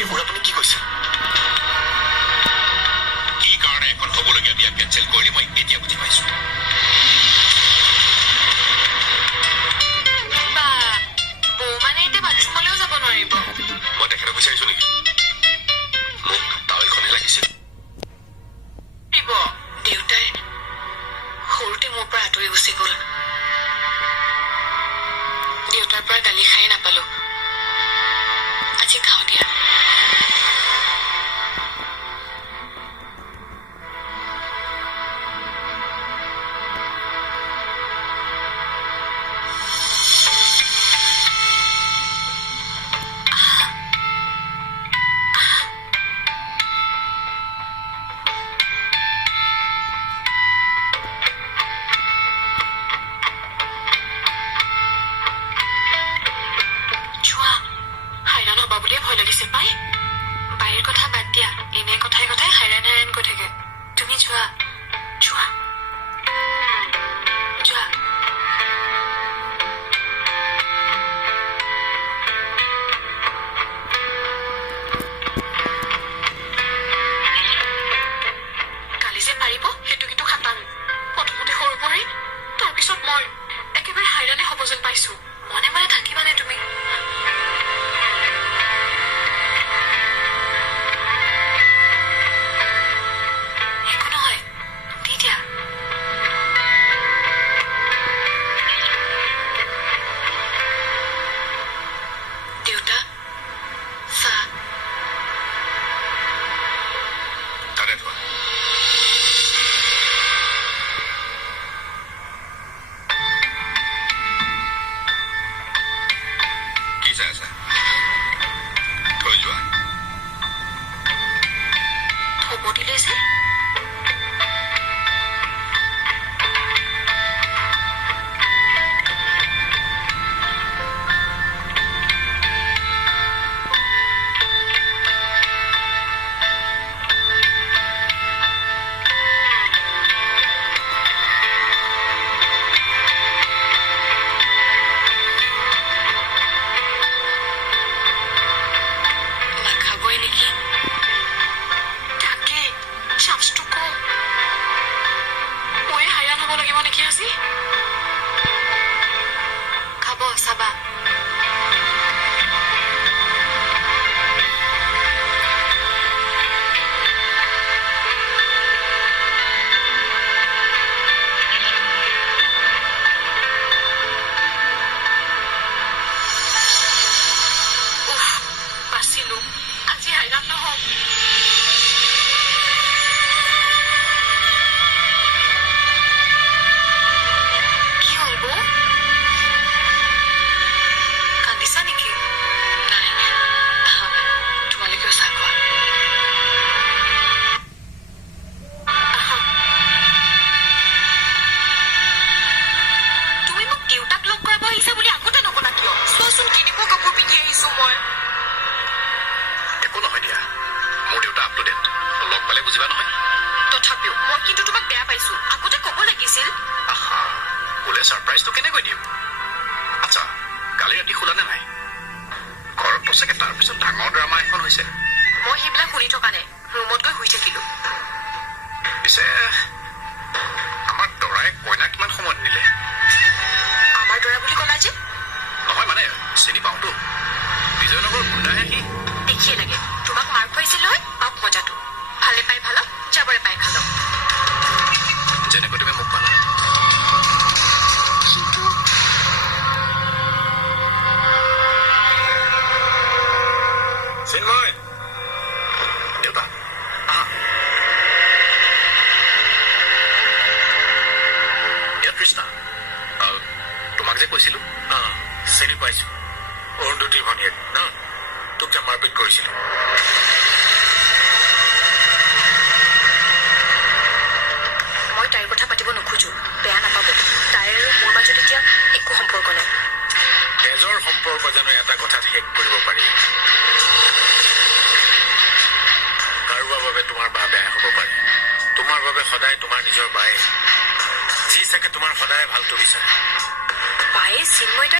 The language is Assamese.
এইবোৰ আপুনি কি কৈছে? কি কাৰণে এখন হ'বলগীয়া বিয়া কেঞ্চেল কৰিলে মই এতিয়া বুজি পাইছো। মই তেখেতক বিচাৰিছো নেকি? মোক টাৱেলখনহে লাগিছিল। দেউতাই সৰুতে মোৰ পৰা আঁতৰি গুচি গ'ল। দেউতাৰ পৰা গালি খায়ে নাপালো। আজি খাওঁ দিয়া। ভয় লাগিছে পাই। বাৰীৰ কথা বাদ দিয়া, এনে কথাই কথাই হাইৰাণ হাইৰাণ কৈ থাকে। তুমি যোৱা যোৱা যোৱা। কালি যে পাৰিব সেইটো কিন্তু খাটাং। প্ৰথমতে সৰু পৰি তাৰপিছত মই একেবাৰে হাইৰাণে হ'ব যেন পাইছো। মনে মনে থাকিবানে তুমি? চাবা বাচিলো। আজি হাইৰাণ নহম। বুজিবা নহয়। তথাপিও মই কিন্তু তোমাক বেয়া পাইছো। আগতে ক'ব লাগিছিল। বোলে ছাৰপ্ৰাইজটো কেনেকৈ দিম? আচ্ছা, কালি ৰাতি শুলা নে নাই? ঘৰত পচাকে তাৰপিছত ডাঙৰ ড্ৰামা এখন হৈছে। মই সেইবিলাক শুনি থকা নাই, ৰুমত গৈ শুই থাকিলো। পিছে আমাৰ দৰাই কইনা কিমান সময়ত নিলে? আমাৰ দৰা বুলি ক'লা যে? নহয় মানে চিনি পাওঁতো। বিজয়নগৰ গুণ্ডাহে সি। দেখিয়ে লাগে তোমাক মাৰ খুৱাইছিল নহয়। পাপ মজাটো ভালে পাই ভালক, যাবৰে পাই খালক। যেনেকৈ তুমি মোক পালা। চিন্ময়, দেউতা ইয়াত কৃষ্ণা। তোমাক যে কৈছিলো চিনি পাইছো। অৰুন্ধতীৰ ভনীয়েক ন? তোক যে মাৰপিট কৰিছিলো। মই তাইৰ কথা পাতিব নোখোজো, বেয়া নাপাব। তাইৰ আৰু মোৰ মাজত এতিয়া একো সম্পৰ্ক নাই। তেজৰ সম্পৰ্ক জানো এটা কথাত শেষ কৰিব পাৰি? কাৰোবাৰ বাবে তোমাৰ বা বেয়া হ'ব পাৰে, তোমাৰ বাবে সদায় তোমাৰ নিজৰ বায়ে, যি চাগে তোমাৰ সদায় ভালটো বিচাৰে। বায়ে চিন্ময়